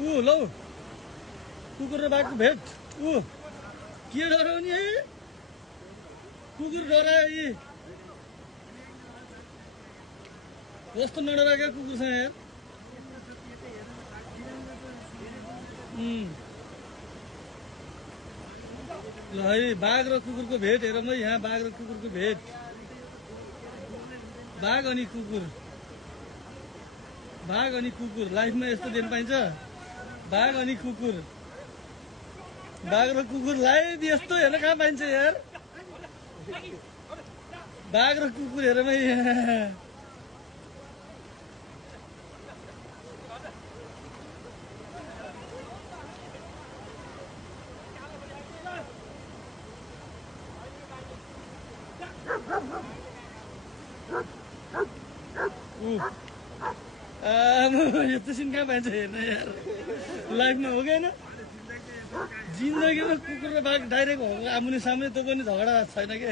लौ कुकुर र बाघको भेट के डराउने है कुकुर डरायो यी कस्तो नडराएका कुकुर छ यार ल है बाघ र कुकुरको भेट हेरौँ है यहाँ बाघ र कुकुरको भेट बाघ अनि कुकुर लाइफमा यस्तो दिन पाइन्छ बाघ अनि कुकुर बाघ र कुकुर लाइभ यस्तो हेर्न कहाँ पाइन्छ यार बाघ र कुकुर हेरौँ है यस्तो सिन कहाँ पाइन्छ हेर्न यार लाइफमा हो कि होइन जिन्दगीमा कुकुर र बाघ डाइरेक्ट हो आमुने सामने त पनि झगडा छैन के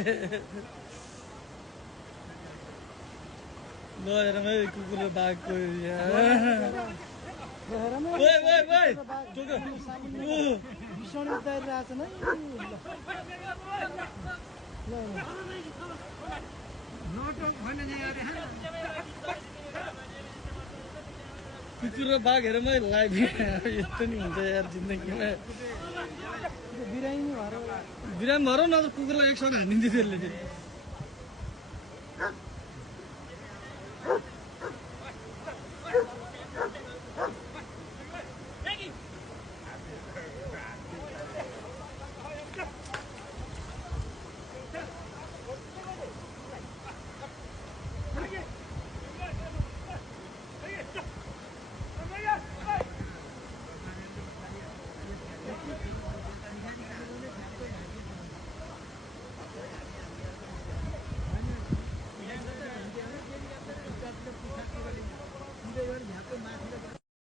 ल हेरौँ है कुकुर र बाघको कुकुर र बाघ हेरौँ है लाइभ यस्तो नि हुन्छ यार जिन्दगीमा बिरामी भएर न त कुकुरलाई एकसाथ हानिदिन्छ त्यसले